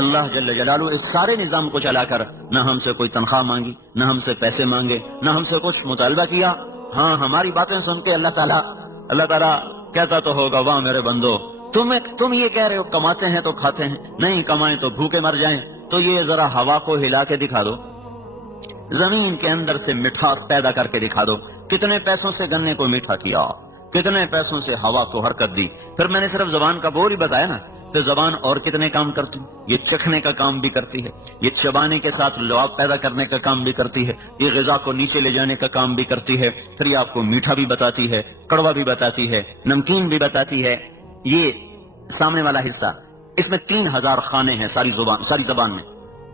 اللہ جل جلالہ اس سارے نظام کو چلا کر نہ ہم سے کوئی تنخواہ مانگی، نہ ہم سے پیسے مانگے، نہ ہم سے کچھ مطالبہ کیا. ہاں ہماری باتیں سن کے اللہ تعالیٰ کہتا تو ہوگا واہ میرے بندو، تم یہ کہہ رہے ہو کماتے ہیں تو کھاتے ہیں، نہیں کمائیں تو بھوکے مر جائیں. تو یہ ذرا ہوا کو ہلا کے دکھا دو، زمین کے اندر سے مٹھاس پیدا کر کے دکھا دو. کتنے پیسوں سے گنے کو میٹھا کیا، کتنے پیسوں سے ہوا کو حرکت دی. پھر میں نے صرف زبان کا بول ہی بتایا نا، تو زبان اور کتنے کام کرتی ہے. یہ چکھنے کا کام بھی کرتی ہے، یہ چبانے کے ساتھ لعاب پیدا کرنے کا کام بھی کرتی ہے، یہ غذا کو نیچے لے جانے کا کام بھی کرتی ہے. پھر یہ آپ کو میٹھا بھی بتاتی ہے، کڑوا بھی بتاتی ہے، نمکین بھی بتاتی ہے. یہ سامنے والا حصہ، اس میں 3000 خانے ہیں ساری زبان میں.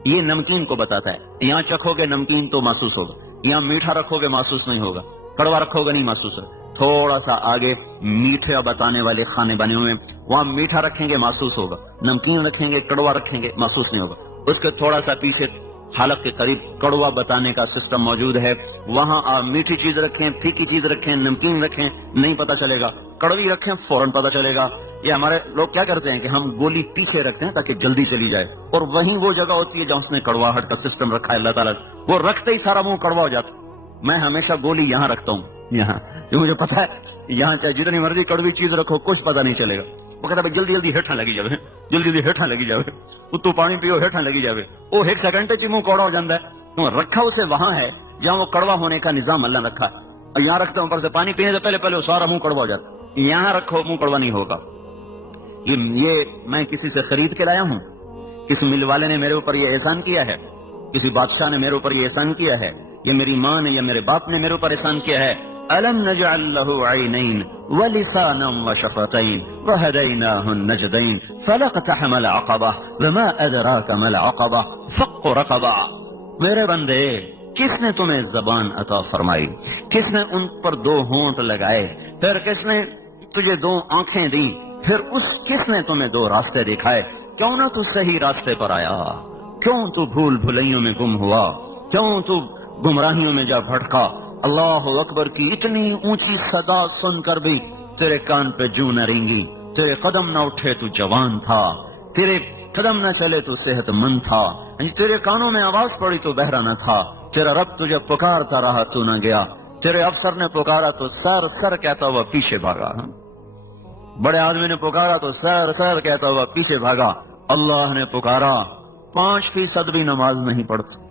یہ نمکین کو بتاتا ہے. یہاں چکھو گے نمکین تو محسوس ہوگا، یہاں میٹھا رکھو گے محسوس نہیں ہوگا، کڑوا رکھو گے نہیں محسوس ہوگا. تھوڑا سا آگے میٹھے بتانے والے کھانے بنے ہوئے ہیں، وہاں میٹھا رکھیں گے محسوس ہوگا، نمکین رکھیں گے کڑوا رکھیں گے محسوس نہیں ہوگا. اس کے تھوڑا سا پیچھے حلق کے قریب کڑوا بتانے کا سسٹم موجود ہے، وہاں آپ میٹھی چیز رکھیں، پھیکی چیز رکھیں، نمکین رکھیں، نہیں پتہ چلے گا. کڑوی رکھیں فوراً پتہ چلے گا. یہ ہمارے لوگ کیا کرتے ہیں کہ ہم گولی پیچھے رکھتے ہیں تاکہ جلدی چلی جائے، اور وہیں وہ جگہ ہوتی ہے جہاں اس نے کڑواہٹ کا سسٹم رکھا ہے اللہ تعالیٰ، وہ رکھتے ہی سارا منہ کڑوا ہو جاتا. میں ہمیشہ گولی یہاں رکھتا ہوں، یہاں، جو مجھے پتا ہے یہاں چاہے جتنی مرضی کڑوی چیز رکھو کچھ پتہ نہیں چلے گا. وہ کہتا ہے جلدی جلدی ہیٹھاں لگی جاوے، جلدی جلدی ہیٹھاں لگی جاوے، اتو پانی پیو ہیٹھاں لگی جاوے. وہ ایک سیکنڈ چ منہ کوڑا ہو جاتا ہے. رکھا اسے وہاں ہے جہاں وہ کڑوا ہونے کا نظام اللہ نے رکھا ہے. یہاں رکھتا ہوں، اوپر سے پانی پینے سے پہلے وہ سارا منہ کڑوا ہو جاتا ہے. یہاں رکھو منہ کڑوا نہیں ہوگا. یہ میں کسی سے خرید کے لایا ہوں، کسی مل والے نے میرے اوپر یہ احسان کیا ہے، کسی بادشاہ نے میرے اوپر یہ احسان کیا ہے، یہ میری ماں نے یا میرے باپ نے میرے اوپر احسان کیا ہے. أَلَمْ نَجْعَلْ لَهُ عَيْنَيْنِ وَلِسَانًا وَشَفَتَيْنِ وَهَدَيْنَاهُ النَّجْدَيْنِ فَلَاقْتَحَمَ الْعَقَبَةَ وَمَا أَدْرَاكَ مَا الْعَقَبَةُ فَكُّ رَقَبَةٍ. میرے بندے، کس نے تمہیں زبان عطا فرمائی، کس نے ان پر 2 ہونٹ لگائے، پھر کس نے تجھے 2 آنکھیں دی، پھر کس نے تمہیں 2 راستے دکھائے. کیوں نہ تو صحیح راستے پر آیا، کیوں تو بھول بھلائیوں میں گم ہوا، کیوں تو گمراہیوں میں جا بھٹکا. اللہ اکبر کی اتنی اونچی صدا سن کر بھی تیرے کان پہ جو نہ رینگی. تیرے قدم نہ اٹھے تو جوان تھا، تیرے قدم نہ چلے تو صحت مند تھا، تیرے کانوں میں آواز پڑی تو بہرا نہ تھا. تیرا رب تجھے پکارتا رہا تو نہ گیا، تیرے افسر نے پکارا تو سر کہتا ہوا پیچھے بھاگا، بڑے آدمی نے پکارا تو سر کہتا ہوا پیچھے بھاگا. اللہ نے پکارا، 5% بھی نماز نہیں پڑھتے،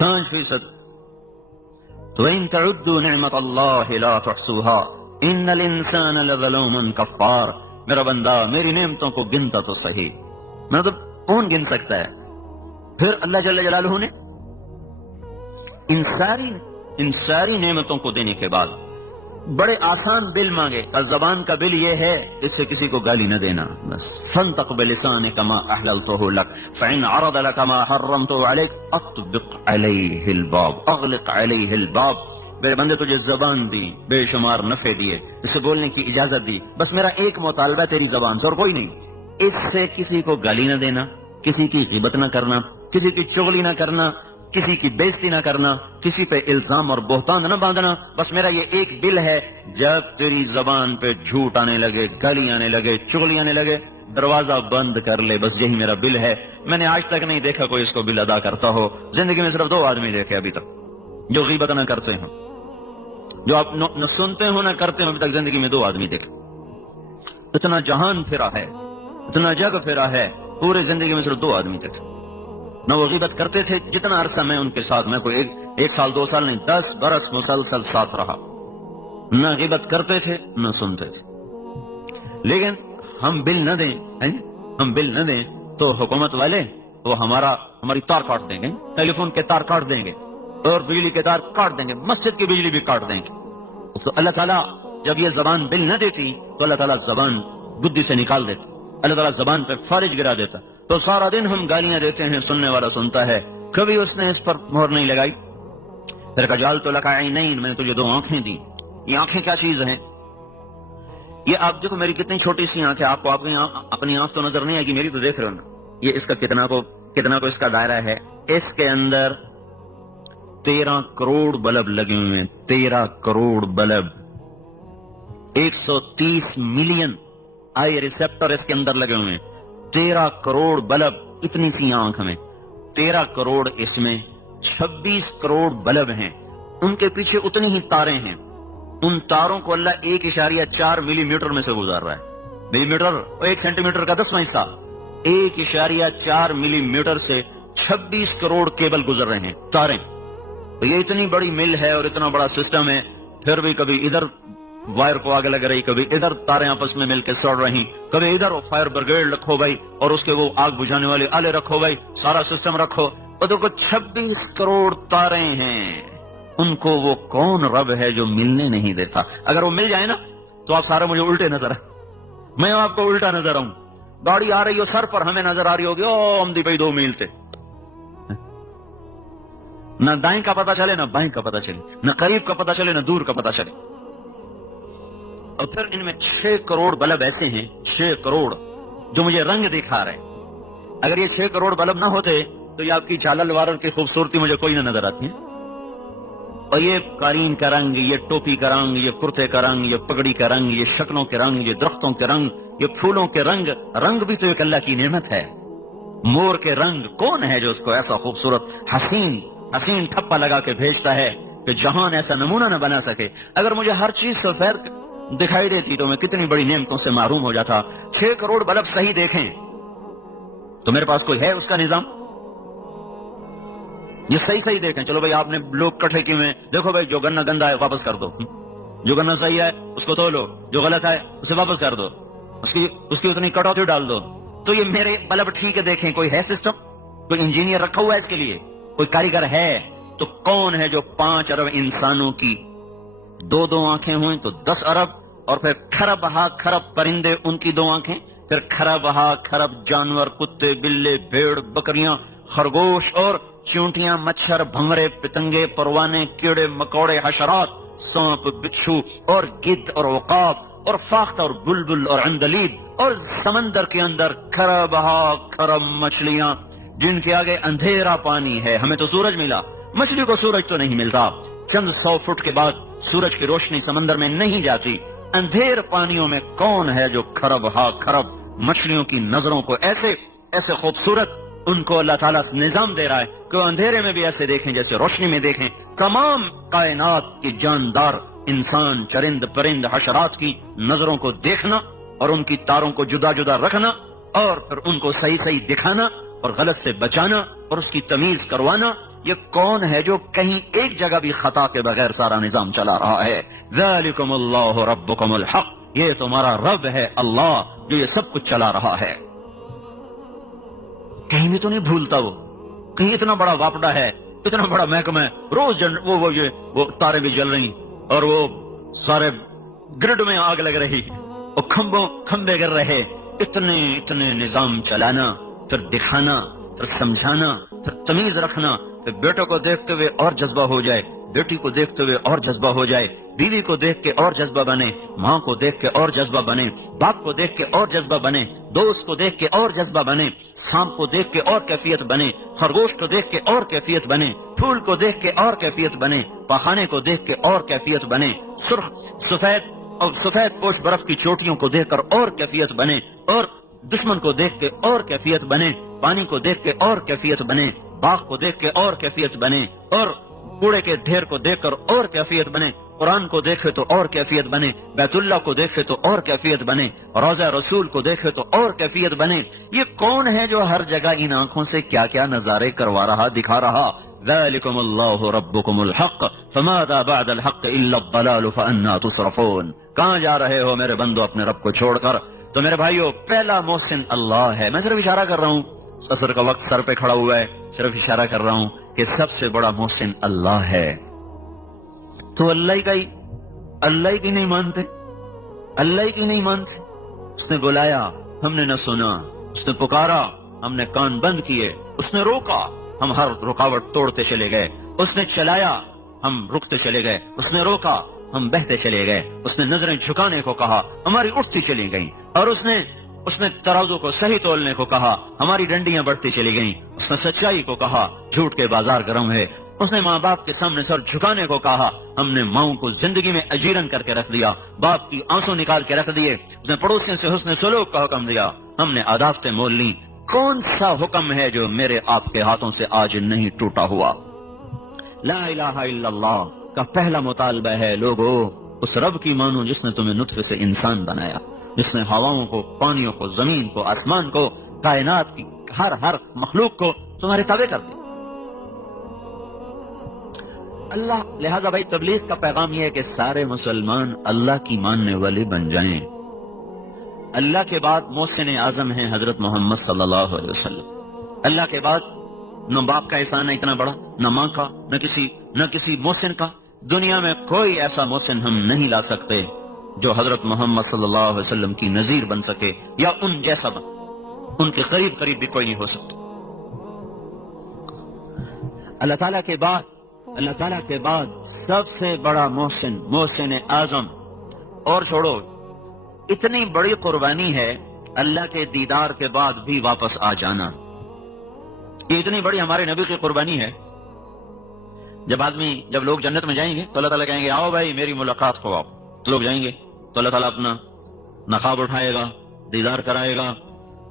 5%. تو ان تعدوا نعمت اللہ لا تحصوها ان الانسان لظلوم کفار. میرا بندہ میری نعمتوں کو گنتا تو صحیح، میں تو کون گن سکتا ہے. پھر اللہ جل جلالہ نے ان ساری نعمتوں کو دینے کے بعد بڑے آسان بل مانگے. زبان کا بل یہ ہے اس سے کسی کو گالی نہ دینا، بس فانطق بلسانک ما احللته لك فان عرض لك ما حرمته عليك اطبق عليه الباب اغلق عليه الباب. میرے بندے تجھے زبان دی، بے شمار نفع دیے، اسے بولنے کی اجازت دی، بس میرا ایک مطالبہ تیری زبان سے اور کوئی نہیں. اس سے کسی کو گالی نہ دینا، کسی کی غیبت نہ کرنا، کسی کی چغلی نہ کرنا، کسی کی بےزتی نہ کرنا، کسی پہ الزام اور بہتان نہ باندھنا. بس میرا یہ ایک بل ہے، جب تیری زبان پہ جھوٹ آنے لگے، گالی آنے لگے، چغلی آنے لگے، دروازہ بند کر لے. بس یہی میرا بل ہے. میں نے آج تک نہیں دیکھا کوئی اس کو بل ادا کرتا ہو. زندگی میں صرف 2 آدمی دیکھے ابھی تک جو غیبت نہ کرتے ہیں، جو آپ نہ سنتے ہو نہ کرتے ہو. ابھی تک زندگی میں 2 آدمی دیکھے. اتنا جہان پھرا ہے، اتنا جگ پھرا ہے، پورے زندگی میں صرف 2 آدمی دیکھے. نہ وہ غیبت کرتے تھے، جتنا عرصہ میں ان کے ساتھ، میں کوئی 1 سال 2 سال نہیں، 10 برس مسلسل ساتھ رہا، نہ غیبت کرتے تھے نہ سنتے تھے. لیکن ہم بل نہ دیں، ہم بل نہ دیں تو حکومت والے وہ ہماری تار کاٹ دیں گے، ٹیلی فون کے تار کاٹ دیں گے، اور بجلی کے تار کاٹ دیں گے، مسجد کی بجلی بھی کاٹ دیں گے. تو اللہ تعالیٰ جب یہ زبان بل نہ دیتی تو اللہ تعالیٰ زبان بدی سے نکال دیتا، اللہ تعالیٰ زبان پہ فارج گرا دیتا. تو سارا دن ہم گالیاں دیتے ہیں، سننے والا سنتا ہے، کبھی اس نے اس پر مہر نہیں لگائی. پھر کجالت لک عینین، میں نے تجھے 2 آنکھیں دی. یہ آنکھیں کیا چیز ہیں؟ یہ آپ دیکھو میری کتنی چھوٹی سی آنکھ ہے، آپ کو اپنی آنکھ تو نظر نہیں آئے گی، میری تو دیکھ رہے ہو نا. یہ اس کا کتنا کو اس کا دائرہ ہے. اس کے اندر 13 کروڑ بلب لگے ہوئے ہیں، 13 crore bulb, 130 million I receptor اس کے اندر لگے ہوئے ہیں. 13 کروڑ بلب اتنی سی آنکھ میں، 13 کروڑ اس میں، 26 کروڑ بلب ہیں، ان کے پیچھے اتنی ہی تاریں ہیں، ان تاروں کو اللہ 1.4 ملی میٹر میں سے گزار رہا ہے۔ ملی میٹر 1 سینٹی میٹر کا 10واں حصہ، 1.4 ملی میٹر سے 26 کروڑ کیبل گزر رہے ہیں، تاریں۔ تو یہ اتنی بڑی مل ہے اور اتنا بڑا سسٹم ہے، پھر بھی کبھی ادھر وائر کو آگ لگ رہی، کبھی ادھر تاریں آپس میں مل کے سڑ رہی، کبھی ادھر فائر بریگیڈ رکھو بھائی، اور اس کے وہ آگ بجھانے والے آلے رکھو بھائی، سارا سسٹم رکھو۔ ادھر کو 26 کروڑ تاریں ہیں، ان کو وہ کون رب ہے جو ملنے نہیں دیتا؟ اگر وہ مل جائے نا تو آپ سارے مجھے الٹے نظر آئے، میں آپ کو الٹا نظر آؤں، گاڑی آ رہی ہو سر پر، ہمیں نظر آ رہی ہوگی او ہم دی بھائی 2 میل تھے، نہ دائیں کا پتہ چلے نہ بائیں کا پتہ چلے، نہ قریب کا پتہ چلے نہ دور کا پتہ چلے۔ اور پھر ان میں 6 کروڑ بلب ایسے ہیں، 6 کروڑ جو مجھے رنگ دکھا رہے ہیں۔ اگر یہ 6 کروڑ بلب نہ ہوتے تو یہ آپ کی جالل وارن کی خوبصورتی مجھے کوئی نہ نظر آتی ہے۔ اور یہ قالین کا رنگ، یہ ٹوپی کا رنگ، یہ کرتے کا رنگ، یہ پگڑی کا رنگ، یہ شکلوں کے رنگ، یہ درختوں کے رنگ، یہ پھولوں کے رنگ، رنگ بھی تو ایک اللہ کی نعمت ہے۔ مور کے رنگ، کون ہے جو اس کو ایسا خوبصورت حسین ٹھپا لگا کے بھیجتا ہے کہ جہان ایسا نمونہ نہ بنا سکے؟ اگر مجھے ہر چیز سفید دکھائی دیتی تو میں کتنی بڑی نعمتوں سے محروم ہو جاتا۔ 6 کروڑ بلب صحیح دیکھیں تو میرے پاس کوئی ہے اس کا نظام؟ یہ صحیح دیکھیں، چلو بھائی آپ نے لوگ کٹھے کیوں ہیں، دیکھو بھائی جو گنا گندا ہے واپس کر دو، جو گنا صحیح ہے اس کو دھو لو، جو غلط ہے اسے واپس کر دو، اس کی اتنی کٹوتی ڈال دو۔ تو یہ میرے بلب ٹھیک ہے دیکھیں، کوئی ہے سسٹم، کوئی انجینئر رکھا ہوا ہے اس کے لیے، کوئی کاریگر ہے؟ تو کون ہے جو 5 ارب انسانوں کی 2 آنکھیں ہوئیں تو 10 ارب، اور پھر کھرب ہا کھرب پرندے ان کی 2 آنکھیں، پھر کھرب ہا کھرب جانور، کتے بلے بھیڑ بکریاں خرگوش اور چونٹیاں مچھر بھنورے پتنگے پروانے کیڑے مکوڑے حشرات سانپ بچھو اور گدھ اور عقاب اور فاختہ اور بلبل اور عندلیب، اور سمندر کے اندر کھرب ہا کھرب مچھلیاں جن کے آگے اندھیرا پانی ہے۔ ہمیں تو سورج ملا، مچھلی کو سورج تو نہیں ملتا، چند 100 فٹ کے بعد سورج کی روشنی سمندر میں نہیں جاتی۔ اندھیر پانیوں میں کون ہے جو کھرب ہا کھرب مچھلیوں کی نظروں کو ایسے خوبصورت ان کو اللہ تعالیٰ نظام دے رہا ہے کہ وہ اندھیرے میں بھی ایسے دیکھیں جیسے روشنی میں دیکھیں۔ تمام کائنات کی جاندار انسان چرند پرند حشرات کی نظروں کو دیکھنا اور ان کی تاروں کو جدا جدا رکھنا اور پھر ان کو صحیح دکھانا اور غلط سے بچانا اور اس کی تمیز کروانا، یہ کون ہے جو کہیں ایک جگہ بھی خطا کے بغیر سارا نظام چلا رہا ہے؟ ذالکم اللہ ربکم الحق، یہ تمہارا رب ہے اللہ جو یہ سب کچھ چلا رہا ہے۔ کہیں بھی تو نہیں بھولتا وہ، کہیں اتنا بڑا واپڈا ہے، اتنا بڑا محکمہ ہے، روز وہ تارے بھی جل رہی اور وہ سارے گرڈ میں آگ لگ رہی اور کھمبے گر رہے، اتنے نظام چلانا، پھر دکھانا، پھر سمجھانا، پھر تمیز رکھنا، پھر بیٹوں کو دیکھتے ہوئے اور جذبہ ہو جائے، بیٹی کو دیکھتے ہوئے اور جذبہ ہو جائے، بیوی کو دیکھ کے اور جذبہ بنے، ماں کو دیکھ کے اور جذبہ بنے، باپ کو دیکھ کے اور جذبہ بنے، دوست کو دیکھ کے اور جذبہ بنے، سانپ کو دیکھ کے اور کیفیت بنے، خرگوش کو دیکھ کے اور کیفیت بنے، پھول کو دیکھ کے اور کیفیت بنے، پخانے کو دیکھ کے اور کیفیت بنے، سفید پوش برف کی چوٹیوں کو دیکھ کر اور کیفیت بنے، اور دشمن کو دیکھ کے اور کیفیت بنے، پانی کو دیکھ کے اور کیفیت بنے، باغ کو دیکھ کے اور کیفیت بنے، اور کوڑے کے ڈھیر کو دیکھ کر اور کیفیت بنے، قرآن کو دیکھے تو اور کیفیت بنے، بیت اللہ کو دیکھے تو اور کیفیت بنے، روضہ رسول کو دیکھے تو اور کیفیت بنے۔ یہ کون ہے جو ہر جگہ ان آنکھوں سے کیا کیا نظارے کروا رہا، دکھا رہا؟ ذالکم اللہ ربکم الحق فماذا بعد الحق الا الضلال فانا تصرفون۔ کہاں جا رہے ہو میرے بندو اپنے رب کو چھوڑ کر؟ تو میرے بھائیو، پہلا محسن اللہ ہے۔ میں صرف اشارہ کر رہا ہوں، عصر کا وقت سر پہ کھڑا ہوا ہے، صرف اشارہ کر رہا ہوں کہ سب سے بڑا محسن اللہ ہے۔ تو اللہ کی نہیں مانتے، اللہ کی نہیں مانتے۔ اس نے بلایا ہم نے نہ سنا، اس نے پکارا ہم نے کان بند کیے، اس نے روکا ہم ہر رکاوٹ توڑتے چلے گئے، اس نے چلایا ہم رکتے چلے گئے، اس نے روکا ہم بہتے چلے گئے، اس نے نظریں جھکانے کو کہا ہماری اٹھتی چلی گئیں، اور اس نے ترازو کو صحیح تولنے کو کہا ہماری ڈنڈیاں بڑھتی چلی گئیں، اس نے سچائی کو کہا جھوٹ کے بازار گرم ہے، اس نے ماں باپ کے سامنے سر جھکانے کو کہا ہم نے ماؤں کو زندگی میں اجیرن کر کے رکھ دیا، باپ کی آنسوں نکال کے رکھ دیے، اس نے پڑوسیوں سے حسن سلوک کا حکم دیا، ہم نے عداوتیں مول لی، کون سا حکم ہے جو میرے آپ کے ہاتھوں سے آج نہیں ٹوٹا ہوا؟ لا الہ الا اللہ کا پہلا مطالبہ ہے لوگو اس رب کی مانو جس نے تمہیں نطفے سے انسان بنایا، جس نے ہواؤں کو، پانیوں کو، زمین کو، آسمان کو، کائنات کی ہر مخلوق کو تمہارے تابع کر دیا اللہ۔ لہذا بھائی تبلیغ کا پیغام یہ ہے کہ سارے مسلمان اللہ کی ماننے والے بن جائیں۔ اللہ کے بعد محسن اعظم ہیں حضرت محمد صلی اللہ علیہ وسلم۔ اللہ کے بعد نہ باپ کا احسان ہے اتنا بڑا، نہ ماں کا، نہ کسی محسن کا۔ دنیا میں کوئی ایسا محسن ہم نہیں لا سکتے جو حضرت محمد صلی اللہ علیہ وسلم کی نظیر بن سکے یا ان جیسا بن، ان کے قریب بھی کوئی نہیں ہو سکتا۔ اللہ تعالیٰ کے بعد سب سے بڑا محسن اعظم، اور چھوڑو اتنی بڑی قربانی ہے اللہ کے دیدار کے بعد بھی واپس آ جانا، یہ اتنی بڑی ہمارے نبی کی قربانی ہے۔ جب لوگ جنت میں جائیں گے تو اللہ تعالیٰ کہیں گے آؤ بھائی میری ملاقات کو آؤ، تو لوگ جائیں گے تو اللہ تعالیٰ اپنا نقاب اٹھائے گا، دیدار کرائے گا،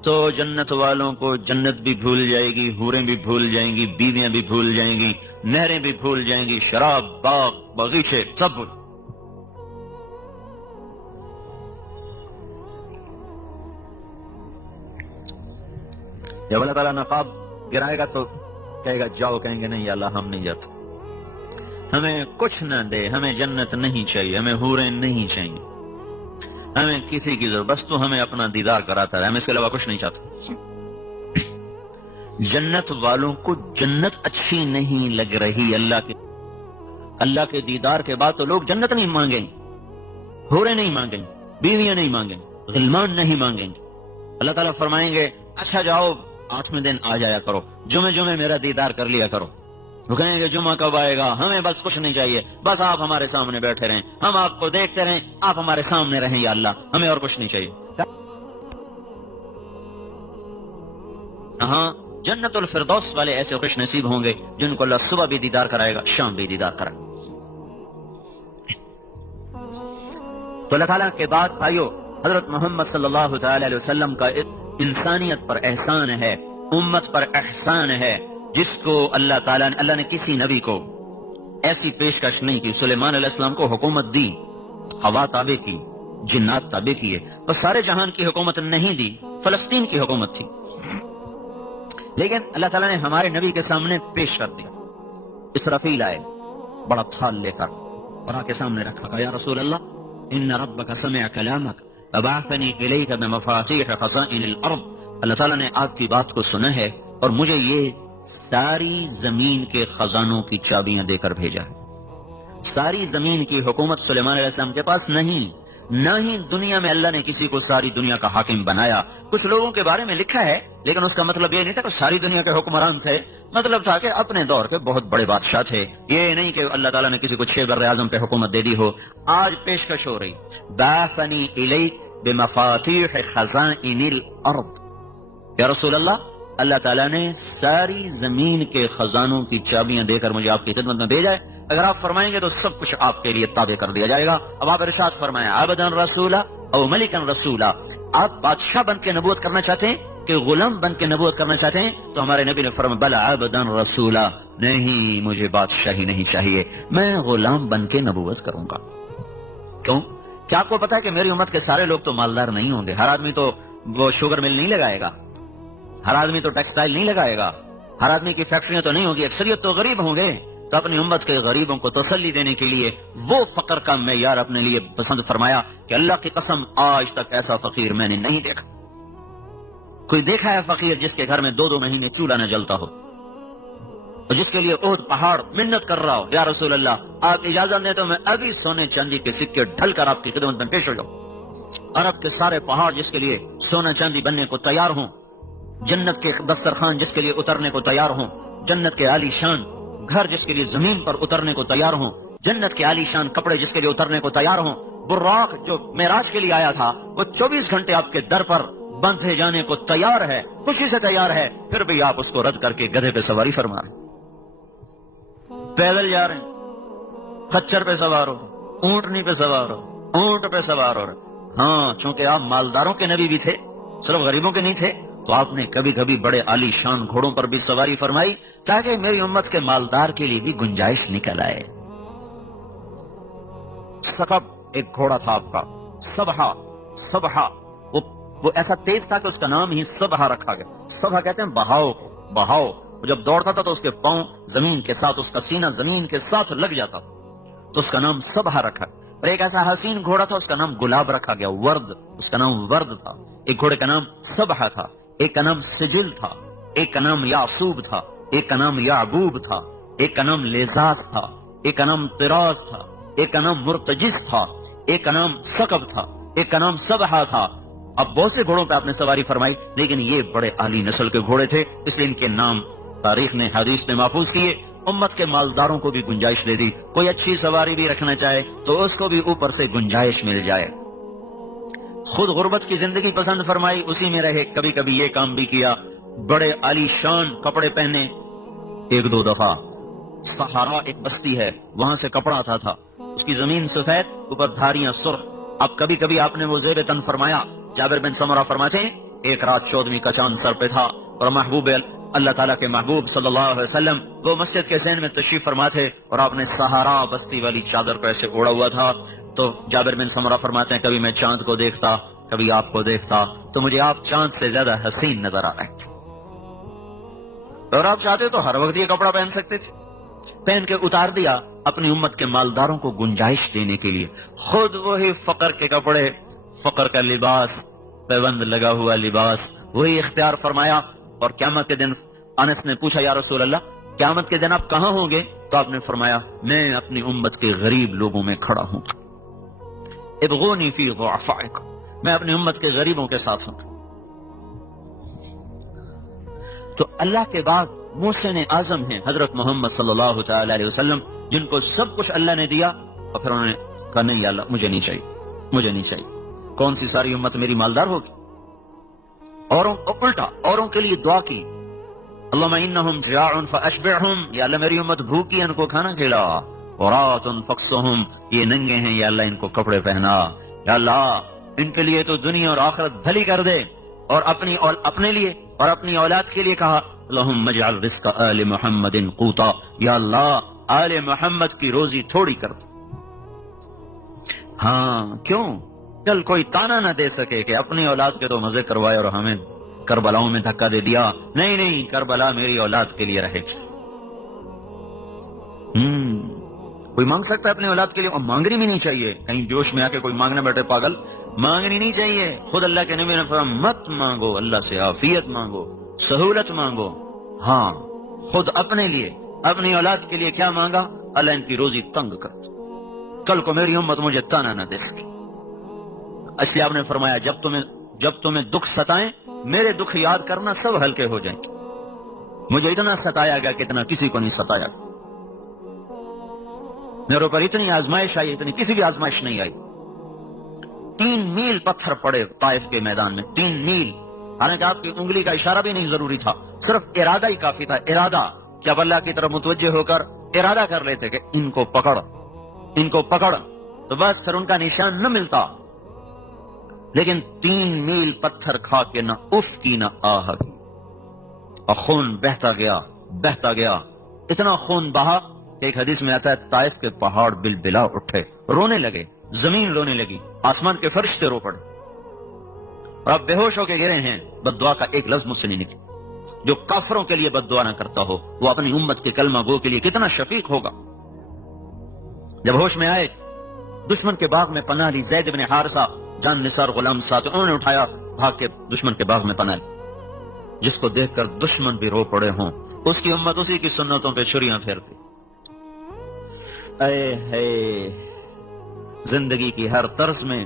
تو جنت والوں کو جنت بھی بھول جائے گی، حوریں بھی بھول جائیں گی، بیویاں بھی بھول جائیں گی، نہریں بھی بھول جائیں گی، شراب، باغ، باغیچے سب بھول۔ جب اللہ تعالیٰ نقاب گرائے گا تو کہے گا جاؤ، کہیں گے نہیں اللہ ہم نہیں جاتے، ہمیں کچھ نہ دے، ہمیں جنت نہیں چاہیے، ہمیں حوریں نہیں چاہیے، ہمیں کسی کی ضرورت، بس تو ہمیں اپنا دیدار کراتا ہے، ہمیں اس کے علاوہ کچھ نہیں چاہتا۔ جنت والوں کو جنت اچھی نہیں لگ رہی اللہ کے دیدار کے بعد تو لوگ جنت نہیں مانگیں گے، حوریں نہیں مانگیں گے، بیویاں نہیں مانگیں گے، غلمان نہیں مانگیں گے۔ اللہ تعالیٰ فرمائیں گے اچھا جاؤ 8ویں دن آ جایا کرو، جمعے میرا دیدار کر لیا کرو۔ وہ کہیں گے جمعہ کب آئے گا، ہمیں بس کچھ نہیں چاہیے، بس آپ ہمارے سامنے بیٹھے رہیں، ہم آپ کو دیکھتے رہیں، آپ ہمارے سامنے رہیں یا اللہ، ہمیں اور کچھ نہیں چاہیے۔ ہاں جنت الفردوس والے ایسے خوش نصیب ہوں گے جن کو اللہ صبح بھی دیدار کرائے گا، شام بھی دیدار کرائے گا۔ تو اللہ تعالیٰ کے بعد بھائیو حضرت محمد صلی اللہ تعالی علیہ وسلم کا انسانیت پر احسان ہے، امت پر احسان ہے، جس کو اللہ نے کسی نبی کو ایسی پیشکش نہیں کی۔ سلیمان علیہ السلام کو حکومت دی، ہوا تابع کی، جنات تابع کیے، بس سارے جہان کی حکومت نہیں دی، فلسطین کی حکومت تھی، لیکن اللہ تعالیٰ نے ہمارے نبی کے سامنے پیش کر دیا۔ اسرافیل آئے بڑا تھال لے کر اور آ کے سامنے رکھا، کہا یا رسول اللہ ان ربک سمع کلامک فبعثنی الیک بمفاتیح خزائن الارض، اللہ تعالیٰ نے آپ کی بات کو سنا ہے اور مجھے یہ ساری زمین کے خزانوں کی چابیاں دے کر بھیجا ہے۔ ساری زمین کی حکومت سلیمان علیہ السلام کے پاس نہیں، نہ ہی دنیا میں اللہ نے کسی کو ساری دنیا کا حاکم بنایا۔ کچھ لوگوں کے بارے میں لکھا ہے لیکن اس کا مطلب یہ نہیں تھا کہ ساری دنیا کے حکمران تھے، مطلب تھا کہ اپنے دور کے بہت بڑے بادشاہ تھے۔ یہ نہیں کہ اللہ تعالیٰ نے کسی کو 6 بر اعظم پہ حکومت دے دی ہو۔ آج پیشکش ہو رہی بعثنی الیک بمفاتیح خزائن الارض، یا رسول اللہ تعالیٰ نے ساری زمین کے خزانوں کی چابیاں دے کر مجھے آپ کی خدمت میں بھیجا ہے، اگر آپ فرمائیں گے تو سب کچھ آپ کے لیے تابع کر دیا جائے گا۔ اب آپ ارشاد فرمائیں عبدا رسولا او ملکا رسولا، آپ بادشاہ بن کے نبوت کرنا چاہتے ہیں کہ غلام بن کے نبوت کرنا چاہتے ہیں؟ تو ہمارے نبی نے فرمایا بلا عبدا رسولا، نہیں مجھے بادشاہی نہیں چاہیے، میں غلام بن کے نبوت کروں گا۔ کیوں؟ کیا آپ کو پتا ہے کہ میری امت کے سارے لوگ تو مالدار نہیں ہوں گے، ہر آدمی تو وہ شوگر مل نہیں لگائے گا، ہر آدمی تو ٹیکسٹائل نہیں لگائے گا، ہر آدمی کی فیکٹریاں تو نہیں ہوگی، اکثریت تو غریب ہوں گے۔ تو اپنی امت کے غریبوں کو تسلی دینے کے لیے وہ فقر کا معیار اپنے لیے پسند فرمایا کہ اللہ کی قسم آج تک ایسا فقیر میں نے نہیں دیکھا۔ کوئی دیکھا ہے فقیر جس کے گھر میں 2 مہینے چولہا نہ جلتا ہو، اور جس کے لیے احد پہاڑ منت کر رہا ہو یا رسول اللہ آپ اجازت دیں تو میں ابھی سونے چاندی کے سکے ڈھل کر آپ کی خدمت میں پیش ہو جاؤں، عرب کے سارے پہاڑ جس کے لیے سونا چاندی بننے کو تیار ہوں، جنت کے دسترخوان جس کے لیے اترنے کو تیار ہوں، جنت کے عالی شان گھر جس کے لیے زمین پر اترنے کو تیار ہوں، جنت کے عالی شان کپڑے جس کے لیے اترنے کو تیار ہوں۔ براق جو معراج کے لیے آیا تھا وہ 24 گھنٹے آپ کے در پر بندھے جانے کو تیار ہے، خوشی سے تیار ہے، پھر بھی آپ اس کو رد کر کے گدھے پہ سواری فرما رہے ہیں، پیدل جا رہے ہیں، خچر پہ سوار ہو، اونٹنی پہ سوار ہو، اونٹ پہ سوار ہو رہے۔ ہاں چونکہ آپ مالداروں کے نبی بھی تھے، صرف غریبوں کے نہیں تھے، تو آپ نے کبھی کبھی بڑے عالی شان گھوڑوں پر بھی سواری فرمائی تاکہ میری امت کے مالدار کے لیے بھی گنجائش نکل آئے۔ سقب ایک گھوڑا تھا آپ کا، سبحہ وہ ایسا تیز تھا کہ اس کا نام ہی سبحہ رکھا گیا۔ سبحہ کہتے ہیں بہاؤ کو، بہاؤ۔ وہ جب دوڑتا تھا تو اس کے پاؤں زمین کے ساتھ، اس کا سینہ زمین کے ساتھ لگ جاتا، تو اس کا نام سبحہ رکھا۔ اور ایک ایسا حسین گھوڑا تھا، اس کا نام گلاب رکھا گیا، ورد، اس کا نام ورد تھا۔ ایک گھوڑے کا نام سبحہ تھا، ایک کا نام سجل تھا، ایک کا نام یعصوب تھا، ایک کا نام یعبوب تھا، ایک کا نام لیزاز تھا، ایک کا نام طراز تھا، ایک کا نام مرتجز تھا، ایک کا نام سقب تھا، ایک کا نام سبحہ تھا۔ اب بہت سے گھوڑوں پہ آپ نے سواری فرمائی، لیکن یہ بڑے عالی نسل کے گھوڑے تھے، اس لیے ان کے نام تاریخ نے، حدیث نے محفوظ کیے۔ امت کے مالداروں کو بھی گنجائش دے دی، کوئی اچھی سواری بھی رکھنا چاہے تو اس کو بھی اوپر سے گنجائش مل جائے۔ خود غربت کی زندگی پسند فرمائی، اسی میں رہے، کبھی کبھی یہ کام بھی کیا، بڑے عالی شان کپڑے پہنے۔ ایک دو دفعہ صحارا ایک بستی ہے، وہاں سے کپڑا آتا تھا، اس کی زمین سفید، اوپر دھاریاں سرخ۔ اب کبھی کبھی آپ نے وہ زیب تن فرمایا۔ جابر بن سمرہ فرماتے ہیں ایک رات 14ویں کا چاند سر پہ تھا اور محبوب اللہ تعالیٰ کے محبوب صلی اللہ علیہ وسلم وہ مسجد کے ذہن میں تشریف فرما تھے اور آپ نے سہارا بستی والی چادر کو ایسے اوڑا ہوا تھا۔ تو جابر بن سمرہ فرماتے ہیں کبھی میں چاند کو دیکھتا، کبھی آپ کو دیکھتا، تو مجھے آپ چاند سے زیادہ حسین نظر آ رہے تھے، اور آپ چاہتے تو ہر وقت یہ کپڑا پہن سکتے تھے۔ پہن کے اتار دیا اپنی امت کے مالداروں کو گنجائش دینے کے لیے، خود وہی فقر کے کپڑے، فقر کا لباس، پیوند لگا ہوا لباس وہی اختیار فرمایا۔ اور قیامت کے دن انس نے پوچھا یا رسول اللہ قیامت کے دن آپ کہاں ہوں گے؟ تو آپ نے فرمایا میں اپنی امت کے غریب لوگوں میں کھڑا ہوں، ابغونی فی ضعفائکم، میں اپنی امت کے غریبوں کے ساتھ ہوں۔ تو اللہ کے بعد محسن اعظم ہیں حضرت محمد صلی اللہ تعالی علیہ وسلم، جن کو سب کچھ اللہ نے دیا، اور پھر انہوں نے کہا نہیں یا اللہ مجھے نہیں چاہیے، مجھے نہیں چاہیے، کون سی ساری امت میری مالدار ہوگی؟ الٹا اوروں کے لیے دعا کی، اللہم انہم جاع فاشبعہم، یا اللہ میری امت بھوکی ان کو کھانا کھلا، عراۃ فاکسہم، یہ ننگے ہیں یا اللہ ان کو کپڑے پہنا، یا اللہ ان کے لیے تو دنیا اور آخرت بھلی کر دے، اور اپنے لیے اور اپنی اولاد کے لیے کہا اللہم اجعل رزق آل محمد قوتا، یا اللہ آل محمد کی روزی تھوڑی کر دے۔ ہاں کیوں کل کوئی تانا نہ دے سکے کہ اپنی اولاد کے تو مزے کروائے اور ہمیں کربلاؤں میں دھکا دے دیا، نہیں نہیں کربلا میری اولاد کے لیے رہے گی۔ کوئی مانگ سکتا ہے اپنی اولاد کے لیے، اور مانگنی بھی نہیں چاہیے، کہیں جوش میں آ کے کوئی مانگنے بیٹھے پاگل، مانگنی نہیں چاہیے۔ خود اللہ کے نبی نے فرمایا مت مانگو، اللہ سے عافیت مانگو، سہولت مانگو۔ ہاں خود اپنے لیے اپنی اولاد کے لیے کیا مانگا؟ اللہ ان کی روزی تنگ کر دے، کل کو میری امت مجھے تانا نہ دے سکے۔ اس لیے آپ نے فرمایا جب تمہیں دکھ ستائیں میرے دکھ یاد کرنا، سب ہلکے ہو جائیں۔ مجھے اتنا ستایا گیا کہ اتنا کسی کو نہیں ستایا، میرے اوپر اتنی آزمائش آئی، اتنی کسی بھی آزمائش نہیں آئی۔ 3 میل پتھر پڑے طائف کے میدان میں، 3 میل، حالانکہ آپ کی انگلی کا اشارہ بھی نہیں ضروری تھا، صرف ارادہ ہی کافی تھا، ارادہ کہ اب اللہ کی طرف متوجہ ہو کر ارادہ کر لیتے کہ ان کو پکڑ، تو بس پھر ان کا نشان نہ ملتا۔ لیکن 3 میل پتھر کھا کے نہ اف کی نہ آہ کی، اور خون بہتا گیا، اتنا خون بہا کہ ایک حدیث میں آتا ہے طائف کے پہاڑ بلبلا اٹھے، رونے لگے، زمین رونے لگی، آسمان کے فرشتے رو پڑے، اور اب بے ہوش ہو کے گرے ہیں۔ بد دعا کا ایک لفظ مجھ سے نہیں نکلا۔ جو کافروں کے لیے بد دعا نہ کرتا ہو وہ اپنی امت کے کلمہ گو کے لیے کتنا شفیق ہوگا۔ جب ہوش میں آئے دشمن کے باغ میں پناہ لی، زید بن حارثہ جان نثار غلام ساتھ، انہوں نے اٹھایا، بھاگ کے دشمن کے باغ میں پناہ لی، جس کو دیکھ کر دشمن بھی رو پڑے ہوں، اس کی امت اسی کی سنتوں پہ چھریاں پھیرتی۔ اے ہے زندگی کی ہر طرز میں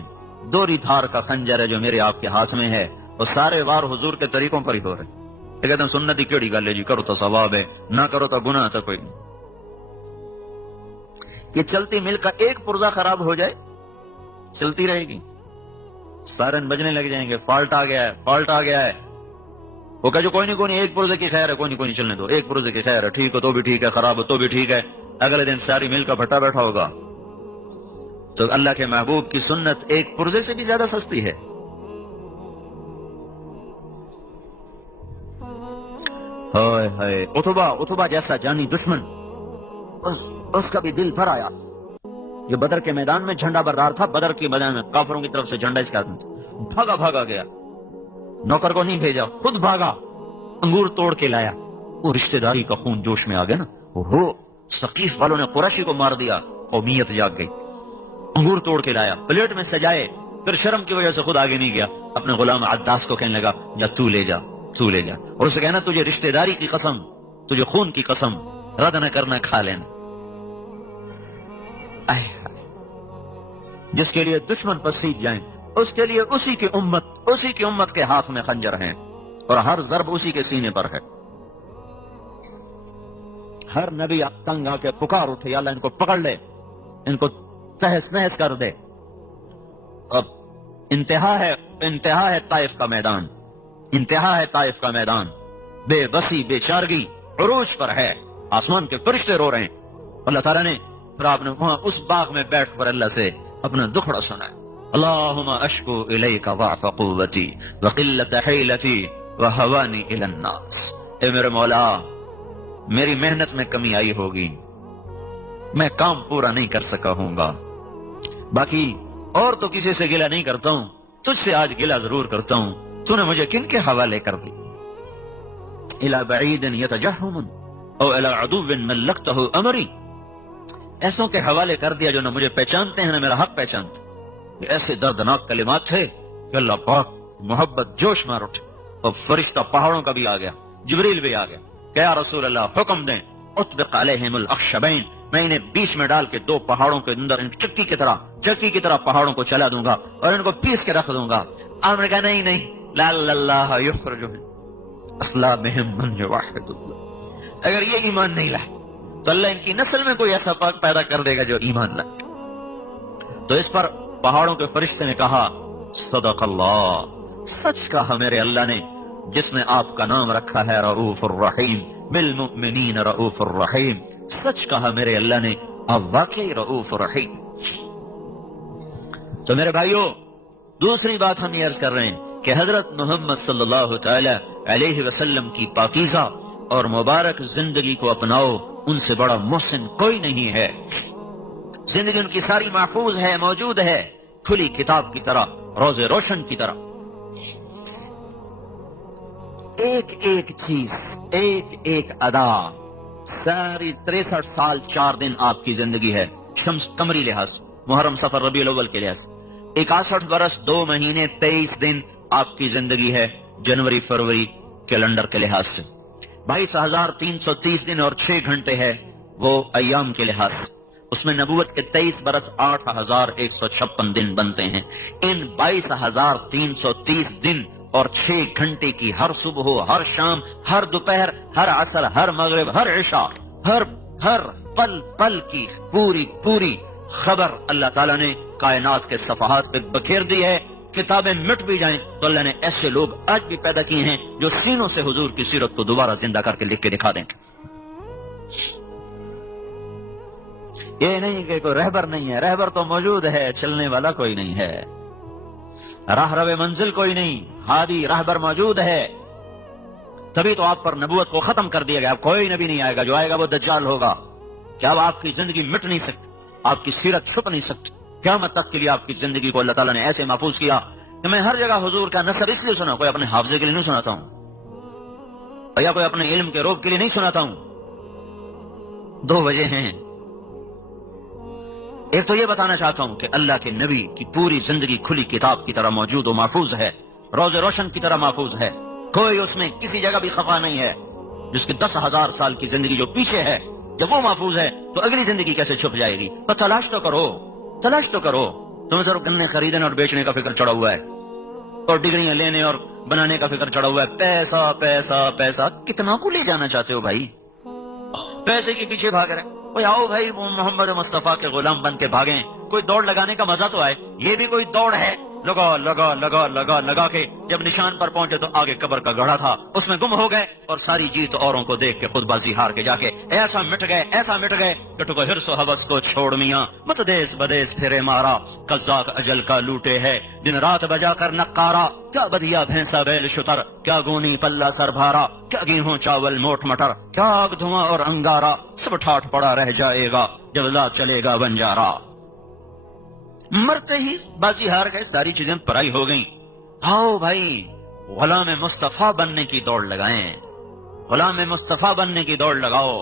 دوری دھار کا خنجر ہے جو میرے آپ کے ہاتھ میں ہے، اور سارے وار حضور کے طریقوں پر ہی ہو رہے۔ یہ کہتے ہیں سنت ہی کیڑی گل ہے جی، کرو تو ثواب ہے، نہ کرو تو گناہ تو کوئی نہیں۔ یہ چلتی مل کا ایک پرزہ خراب ہو جائے چلتی رہے گی، سائرن بجنے لگ جائیں گے، فالٹ آ گیا ہے، وہ کہا جو کوئی نہیں ایک پرزے کی خیر ہے، کوئی نہیں چلنے دو، ایک پرزے کی خیر ہے، ٹھیک ہو تو بھی ٹھیک ہے، خراب ہو تو بھی ٹھیک ہے، اگلے دن ساری مل کا بھٹا بیٹھا ہوگا۔ تو اللہ کے محبوب کی سنت ایک پرزے سے بھی زیادہ سستی ہے۔ ہائے ہائے، اتبا جیسا جانی دشمن، اس کا بھی دل بھر آیا. یہ بدر کے میدان میں جھنڈا بردار تھا، بدر کے میدان میں کافروں کی طرف سے جھنڈا اس کا بھاگا گیا، نوکر کو نہیں بھیجا، خود بھاگا، انگور توڑ کے لایا. وہ رشتہ داری کا خون جوش میں آ گیا نا، وہ ثقیف والوں نے قریشی کو مار دیا، قومیت جاگ گئی. انگور توڑ کے لایا، پلیٹ میں سجائے، پھر شرم کی وجہ سے خود آگے نہیں گیا، اپنے غلام عداس کو کہنے لگا یا تو لے جا. اور اسے کہنا تجھے رشتہ داری کی قسم، تجھے خون کی قسم، رد نہ کرنا، کھا لینا. جس کے لیے دشمن پسیج جائیں، اس کے لیے اسی کی امت کے ہاتھ میں خنجر ہیں، اور ہر ضرب اسی کے سینے پر ہے. ہر نبی تنگ آ کے پکار اٹھے، یا اللہ ان کو پکڑ لے، ان کو تہس نہس کر دے. اب انتہا ہے طائف کا میدان، انتہا ہے طائف کا میدان. بے بسی، بے چارگی عروج پر ہے، آسمان کے فرشتے رو رہے ہیں. اللہ تعالیٰ نے پھر آپ نے وہاں اس باغ میں بیٹھ کر اللہ سے اپنا دکھڑا سنا ہے. اللہم اشکو الیک ضعف قوتی وقلت حیلتی وہوانی الی الناس. اے میرے مولا، میری محنت میں کمی آئی ہوگی، میں کام پورا نہیں کر سکا ہوں گا، باقی اور تو کسی سے گلہ نہیں کرتا ہوں، تجھ سے آج گلہ ضرور کرتا ہوں. تو نے مجھے کن کے حوالے کر دی؟ الی بعید یتجہم او الی عدو ملکتہ امری. ایسوں کے حوالے کر دیا جو نہ مجھے پہچانتے ہیں نہ میرا حق پہچانتے. یہ ایسے دردناک کلمات تھے کہ اللہ پاک محبت جوش مار اٹھے. اور فرشتہ پہاڑوں کا بھی آ گیا، جبریل بھی آ گیا کہ یا رسول اللہ حکم دیں اطبق علیہم الاخشبین، میں انہیں بیچ میں ڈال کے دو پہاڑوں کے اندر ان چکی کی طرح پہاڑوں کو چلا دوں گا اور ان کو پیس کے رکھ دوں گا. آپ نے کہا نہیں، لعل اللہ یخرج من اصلابہم من یوحد اللہ. اگر یہ ایمان نہیں لائے تو اللہ ان کی نسل میں کوئی ایسا پاک پیدا کر دے گا جو ایمان لائے. تو اس پر پہاڑوں کے فرشتے نے کہا صدق اللہ، سچ کہا میرے اللہ نے جس میں آپ کا نام رکھا ہے رؤوف الرحیم، بالمؤمنین رؤوف الرحیم. سچ کہا میرے اللہ نے، آپ واقعی رؤوف الرحیم. تو میرے بھائیوں، دوسری بات ہم یہ عرض کر رہے ہیں کہ حضرت محمد صلی اللہ تعالی علیہ وسلم کی پاکیزہ اور مبارک زندگی کو اپناؤ، ان سے بڑا محسن کوئی نہیں ہے. زندگی ان کی ساری محفوظ ہے، موجود ہے، کھلی کتاب کی طرح، روز روشن کی طرح. ایک ایک چیز، ایک ادا، ساری 63 سال 4 دن آپ کی زندگی ہے، شمس قمری لحاظ، محرم صفر ربیع الاول کے لحاظ. 61 برس 2 مہینے 23 دن آپ کی زندگی ہے، جنوری فروری کیلنڈر کے لحاظ سے. 22,330 دن اور 6 گھنٹے ہے وہ ایام کے لحاظ. اس میں نبوت کے 23 برس 8,156 دن بنتے ہیں. ان 22,330 دن اور 6 گھنٹے کی ہر صبح ہو، ہر شام، ہر دوپہر، ہر عصر، ہر مغرب، ہر عشاء، ہر پل پل کی پوری خبر اللہ تعالیٰ نے کائنات کے صفحات پہ بکھیر دی ہے. کتابیں مٹ بھی جائیں تو اللہ نے ایسے لوگ آج بھی پیدا کیے ہیں جو سینوں سے حضور کی سیرت کو دوبارہ زندہ کر کے لکھ کے دکھا دیں. یہ نہیں کہ کوئی رہبر نہیں ہے، رہبر تو موجود ہے، چلنے والا کوئی نہیں ہے، راہ رو منزل کوئی نہیں، ہادی رہبر موجود ہے. تبھی تو آپ پر نبوت کو ختم کر دیا گیا. کوئی نبی نہیں آئے گا، جو آئے گا وہ دجال ہوگا. کیا آپ کی زندگی مٹ نہیں سکتی، آپ کی سیرت چھپ نہیں سکتی. قیامت تک کے لیے آپ کی زندگی کو اللہ تعالیٰ نے ایسے محفوظ کیا کہ میں ہر جگہ حضور کا نثر اس لیے سنا، کوئی اپنے حافظے کے لیے نہیں سناتا ہوں یا کوئی اپنے علم کے روب کے لیے نہیں سناتا ہوں. 2 وجہ ہیں. ایک تو یہ بتانا چاہتا ہوں کہ اللہ کے نبی کی پوری زندگی کھلی کتاب کی طرح موجود و محفوظ ہے، روز روشن کی طرح محفوظ ہے. کوئی اس میں کسی جگہ بھی خفا نہیں ہے. جس کی 10,000 سال کی زندگی جو پیچھے ہے، جب وہ محفوظ ہے تو اگلی زندگی کیسے چھپ جائے گی؟ تو تلاش تو کرو. تمہیں صرف گنے خریدنے اور بیچنے کا فکر چڑھا ہوا ہے، اور ڈگریاں لینے اور بنانے کا فکر چڑھا ہوا ہے. پیسہ پیسہ پیسہ، کتنا کو لے جانا چاہتے ہو بھائی؟ پیسے کے پیچھے بھاگ رہے. کوئی آؤ بھائی محمد مصطفیٰ کے غلام بن کے بھاگیں، کوئی دوڑ لگانے کا مزہ تو آئے. یہ بھی کوئی دوڑ ہے لگا لگا لگا لگا لگا کے جب نشان پر پہنچے تو آگے قبر کا گڑھا تھا، اس میں گم ہو گئے اور ساری جیت اوروں کو دیکھ کے خود بازی ہار کے جا کے ایسا مٹ گئے کہ تو ہرس و حوث کو چھوڑ میاں مت دیس بدیس پھرے مارا، قزاق اجل کا لوٹے ہے دن رات بجا کر نقارا، کیا بدیا بھینسا بیل شتر، کیا گونی پلہ سر بھارا، کیا گیہوں چاول موٹ مٹر، کیا آگ دھواں اور انگارا، سب ٹھاٹ پڑا رہ جائے گا جب لا چلے گا بنجارا۔ مرتے ہی بازی ہار گئے، ساری چیزیں پرائی ہو گئیں۔ آؤ بھائی غلام مصطفیٰ بننے کی دوڑ لگائیں، غلام مصطفیٰ بننے کی دوڑ لگاؤ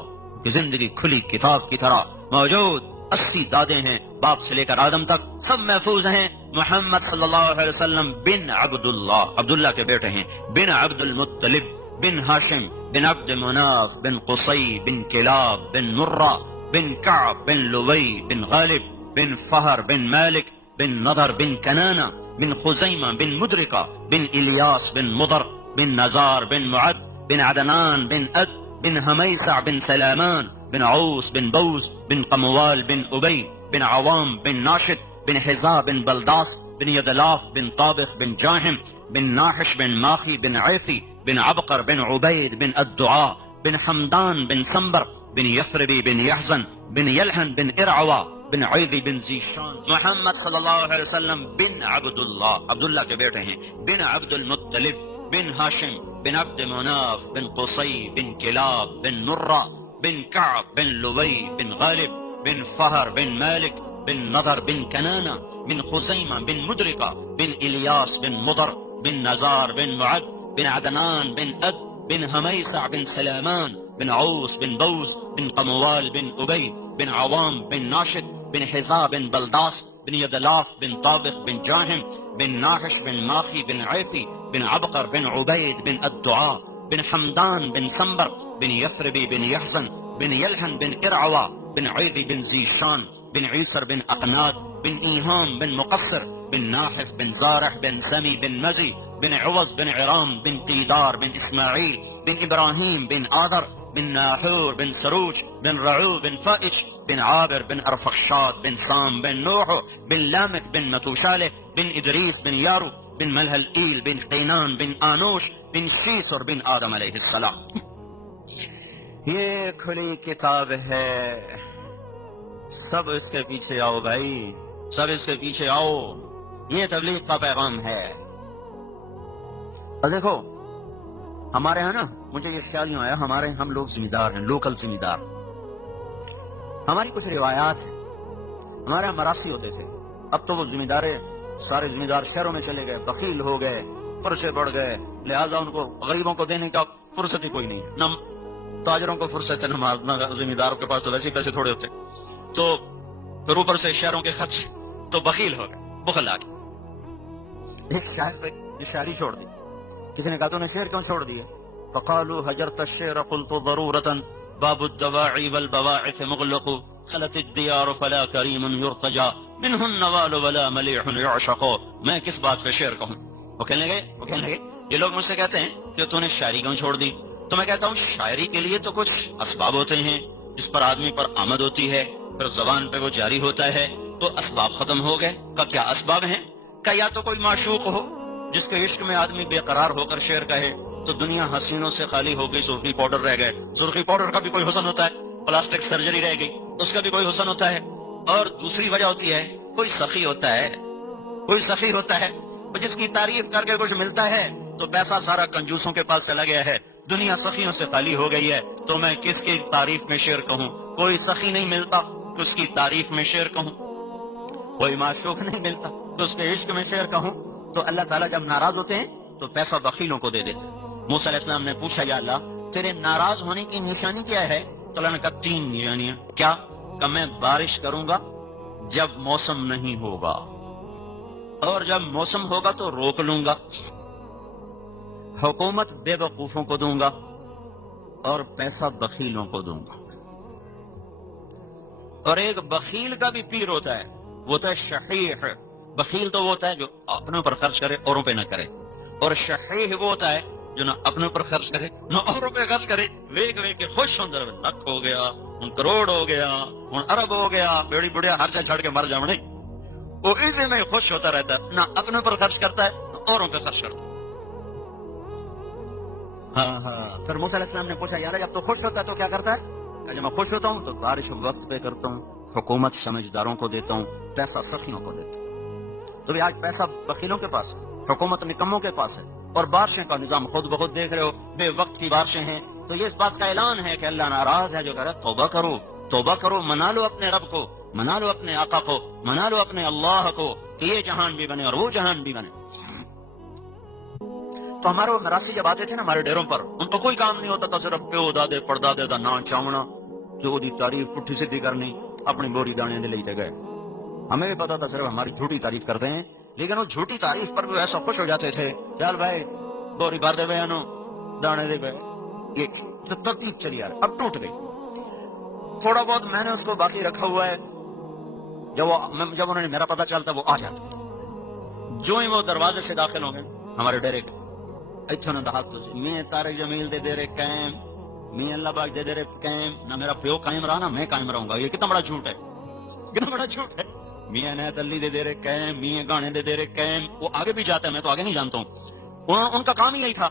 کہ زندگی کھلی کتاب کی طرح موجود، 80 دادے ہیں باپ سے لے کر آدم تک، سب محفوظ ہیں۔ محمد صلی اللہ علیہ وسلم بن عبداللہ، عبداللہ کے بیٹے ہیں، بن عبد المطلب بن ہاشم بن عبد مناف بن قصی بن کلاب بن مرہ بن کعب بن لوی بن غالب بن فہر بن مالک بن نضر بن کنانہ بن خزیمہ بن مدرکہ بن الیاس بن مضر بن نزار بن معد بن عدنان بن اد بن حمیسع بن سلامان بن عوس بن بوز بن قموال بن ابی بن عوام بن ناشد بن حزا بن بلداس بن یدلاف بن طابخ بن جاہم بن ناحش بن ماخی بن عیفی بن عبقر بن عبید بن الدعاء بن حمدان بن سنبر بن یثربی بن یحزن بن یلحن بن ارعوا بن عیدی بن زیشان۔ محمد صلی اللہ علیہ وسلم بن عبداللہ، عبداللہ کے بیٹے ہیں، بن عبد المطلب بن ہاشم بن عبد مناف بن قصی بن کلاب بن مرہ بن کعب بن لوی بن غالب بن فہر بن مالک بن نضر بن کنانہ بن خزیمہ بن مدرکہ بن الیاس بن مضر بن نزار بن معد بن عدنان بن اد بن حمیسع بن سلامان بن عوس بن بوز بن قموال بن ابی بن عوام بن ناشد بن حزا بن بلداس بن یدلاف بن طابخ بن جاہم بن ناحش بن ماخی بن عیفی بن عبقر بن عبید بن الدعاء بن حمدان بن سنبر بن یثربی بن یحزن بن یلحن بن ارعوا بن عیدی بن زیشان بن عیسر بن اقناد بن ایہام بن مقصر بن ناحف بن زارح بن سمی بن مزی بن عوض بن عرام بن قیدار بن اسماعیل بن ابراہیم بن آدر بن ناحور بن سروج بن رعو بن فائش بن عابر بن ارفخشاد بن سام بن نوح بن لامك بن متوشالح بن ادریس بن یارو بن ملہلئیل بن قینان بن آنوش بن شیسر بن آدم علیہ السلام۔ یہ کھلی کتاب ہے، سب اس کے پیچھے آؤ بھائی، سب اس کے پیچھے آؤ، یہ تبلیغ کا پیغام ہے۔ اور دیکھو ہمارے ہاں نا، مجھے یہ خیال نہیں آیا، ہمارے ہم لوگ ذمہ دار ہیں، لوکل ذمہ دار۔ ہماری کچھ روایات ہیں، ہمارے یہاں مراسی ہوتے تھے، اب تو وہ ذمہ دار سارے ذمہ دار شہروں میں چلے گئے، بخیل ہو گئے، خرچے بڑھ گئے، لہذا ان کو غریبوں کو دینے کا فرصت ہی کوئی نہیں ہے، نہ تاجروں کو فرصت ہے، نہ ذمہ داروں کے پاس تو ویسے پیسے تھوڑے ہوتے، تو پھر اوپر سے شہروں کے خرچ، تو بخیل ہو گئے، بخل آ گئے۔ ایک شاعر سے یہ شاعری چھوڑ دی، کسی نے کہا تو نے شعر کیوں چھوڑ دیے؟ فقالوا هجرت الشعر قلت ضرورة باب الدواعي والبواعث مغلق خلت الديار فلا كريم يرتجى منه النوال ولا مليح يعشق۔ میں کس بات پہ شعر کہوں؟ وہ کہنے لگے یہ لوگ مجھ سے کہتے ہیں کہ تو نے شاعری کیوں چھوڑ دی؟ تو میں کہتا ہوں شاعری کے لیے تو کچھ اسباب ہوتے ہیں جس پر آدمی پر آمد ہوتی ہے، پھر زبان پہ وہ جاری ہوتا ہے، تو اسباب ختم ہو گئے۔ کا کیا اسباب ہیں؟ کہ یا تو کوئی معشوق ہو جس کے عشق میں آدمی بے قرار ہو کر شعر کہے، تو دنیا حسینوں سے خالی ہو گئی، سرخی پاؤڈر رہ گئے، سرخی پاؤڈر کا بھی کوئی حسن ہوتا ہے، پلاسٹک سرجری رہ گئی اس کا بھی کوئی حسن ہوتا ہے۔ اور دوسری وجہ ہوتی ہے کوئی سخی ہوتا ہے جس کی تعریف کر کے کچھ ملتا ہے تو پیسہ سارا کنجوسوں کے پاس چلا گیا ہے، دنیا سخیوں سے خالی ہو گئی ہے، تو میں کس کی تعریف میں شعر کہوں؟ کوئی سخی نہیں ملتا تو اس کی تعریف میں شعر کہوں، کوئی معشوق نہیں ملتا تو اس کے عشق میں شعر کہوں۔ تو اللہ تعالیٰ جب ناراض ہوتے ہیں تو پیسہ بخیلوں کو دے دیتے۔ موسیٰ علیہ السلام نے پوچھا یا اللہ تیرے ناراض ہونے کی نشانی کیا ہے؟ تو اللہ نے کہا 3 نشانیاں۔ کیا؟ کہ میں بارش کروں گا جب موسم نہیں ہوگا، اور جب موسم ہوگا تو روک لوں گا، حکومت بے وقوفوں کو دوں گا، اور پیسہ بخیلوں کو دوں گا۔ اور ایک بخیل کا بھی پیر ہوتا ہے، وہ ہوتا ہے شحیح۔ بخیل تو وہ ہوتا ہے جو اپنے اوپر خرچ کرے اوروں پہ نہ کرے، اور شحیح وہ ہوتا ہے جو نہ اپنے اوپر خرچ کرے نہ اوروں پہ خرچ کرے، ویک ویک کے خوش ہوں، لاکھ ہو گیا، کروڑ ہو گیا، ارب ہو گیا، بیڑی بڑھیا ہر سے چھڑ کے مر جاؤں نہیں۔ وہ اسی میں خوش ہوتا رہتا ہے، نہ اپنے پر خرچ کرتا ہے نہ اوروں پہ خرچ کرتا ہے۔ ہاں پھر موسیٰ علیہ السلام نے پوچھا یار جب تو خوش ہوتا ہے تو کیا کرتا ہے؟ کہ جب میں خوش ہوتا ہوں تو بارش وقت پہ کرتا ہوں، حکومت سمجھداروں کو دیتا ہوں، پیسہ سخیوں کو دیتا ہوں۔ تو آج پیسہ بخیلوں کے پاس ہے، حکومت نکموں کے پاس ہے، اور بارشیں کا نظام خود بخود دیکھ رہے ہو، بے وقت کی بارشیں ہیں۔ تو یہ اس بات کا اعلان ہے کہ اللہ ناراض ہے جو کہہ رہا ہے توبہ کرو، توبہ کرو، منا لو اپنے رب کو، منا لو اپنے آقا کو، منا لو اپنے اللہ کو کہ یہ جہان بھی بنے اور وہ جہان بھی بنے۔ تو ہمارے وہ مراسی جب آتے تھے نا ہمارے ڈیروں پر، ان کو کوئی کام نہیں ہوتا تھا، صرف پیو دادے پردادے دا نام چاونا، جو دی تعریف پٹھی سیدھی کرنی، اپنی بوری دانے دے لیتے گئے۔ ہمیں بھی پتا تھا صرف ہماری جھوٹی تعریف کرتے ہیں، لیکن وہ جھوٹی تعریف پر بھی ایسا خوش ہو جاتے تھے، چل بھائی بوری بھر دے بے انو دانے دے بے۔ یہ ترتیب چلی یار اب ٹوٹ گئی، تھوڑا بہت میں نے اس کو باقی رکھا ہوا ہے، جب انہوں نے میرا پتا چلتا وہ آ جاتا، جو ہی وہ دروازے سے داخل ہوں گے ہمارے ڈیرے کے اتھوں نے دہات تو میں طارق جمیل دے رے قائم، میں اللہ باغ دے رے قائم، نہ میرا پیو قائم رہا نہ میں قائم رہوں گا۔ یہ کتنا بڑا جھوٹ ہے، کتنا بڑا جھوٹ ہے۔ میاں عنایت علی دے رے قائم، میاں گانے دے رے قائم، وہ آگے بھی جاتا ہے، میں تو آگے نہیں جانتا ہوں، ان کا کام ہی یہی تھا۔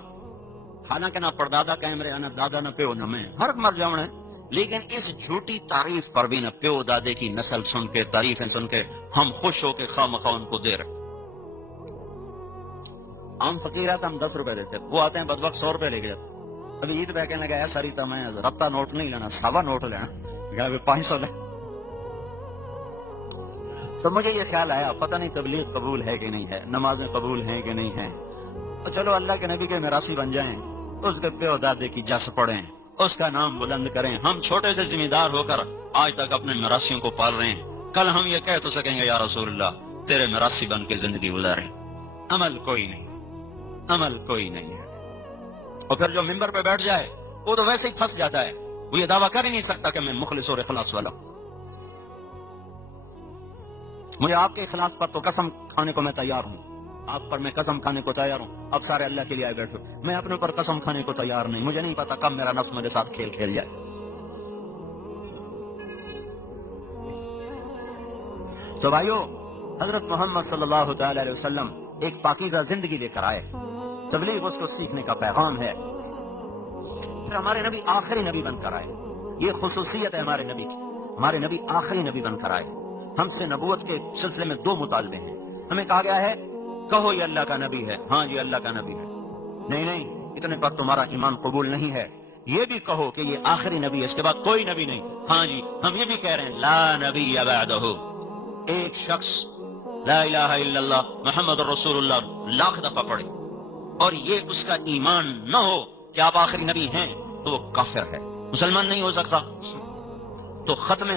حالانکہ نہ پردادا قائم رہا، نہ دادا، نہ پیو، نہ میں، ہر مر جاؤں ہے، لیکن اس جھوٹی تعریف پر بھی نہ پیو دادے کی نسل سن کے تعریفیں سن کے ہم خوش ہو کے خواہ مخواہ ان کو دے رہے۔ عام فقیر آتا ہم 10 روپے دیتے، وہ آتے ہیں بدبخت 100 روپے لے گئے۔ ابھی عید پہ کہنے لگا ایسا ریتا میں رتا نوٹ نہیں لینا، سوا نوٹ لینا، 500 لے۔ تو مجھے یہ خیال آیا پتہ نہیں تبلیغ قبول ہے کہ نہیں ہے، نمازیں قبول ہیں کہ نہیں ہیں، تو چلو اللہ کے نبی کے میراثی بن جائیں، اس کے پیو دادے کی جس پڑھیں، اس کا نام بلند کریں۔ ہم چھوٹے سے ذمہ دار ہو کر آج تک اپنے میراثیوں کو پال رہے ہیں، کل ہم یہ کہہ تو سکیں گے یا رسول اللہ تیرے میراثی بن کے زندگی گزاریں۔ عمل کوئی نہیں، عمل کوئی نہیں ہے۔ اور پھر جو ممبر پہ بیٹھ جائے وہ تو ویسے ہی پھنس جاتا ہے، وہ یہ دعویٰ کر ہی نہیں سکتا کہ میں مخلص اور اخلاص والا ہوں۔ مجھے آپ کے اخلاص پر تو قسم کھانے کو میں تیار ہوں، آپ پر میں قسم کھانے کو تیار ہوں، اب سارے اللہ کے لیے آئے بیٹھو، میں اپنے اوپر قسم کھانے کو تیار نہیں، مجھے نہیں پتا کب میرا نفس میرے ساتھ کھیل کھیل جائے۔ تو بھائیو، حضرت محمد صلی اللہ تعالی علیہ وسلم ایک پاکیزہ زندگی لے کر آئے، تبلیغ اس کو سیکھنے کا پیغام ہے۔ پھر ہمارے نبی آخری نبی بن کر آئے، یہ خصوصیت ہے ہمارے نبی کی، ہمارے نبی آخری نبی بن کر آئے۔ ہم سے نبوت کے سلسلے میں 2 مطالبے ہیں، ہمیں کہا گیا ہے کہو یہ اللہ کا نبی ہے، ہاں جی اللہ کا نبی ہے، نہیں اتنے پر تمہارا ایمان قبول نہیں ہے، یہ بھی کہو کہ یہ آخری نبی ہے، اس کے بعد کوئی نبی نہیں، ہاں جی ہم یہ بھی کہہ رہے ہیں لا نبی بعدہ۔ ایک شخص لا الہ الا اللہ محمد رسول اللہ 1,00,000 دفعہ پڑھے اور یہ اس کا ایمان نہ ہو کہ آپ آخری نبی ہیں تو وہ کافر ہے، مسلمان نہیں ہو سکتا۔ تو ختم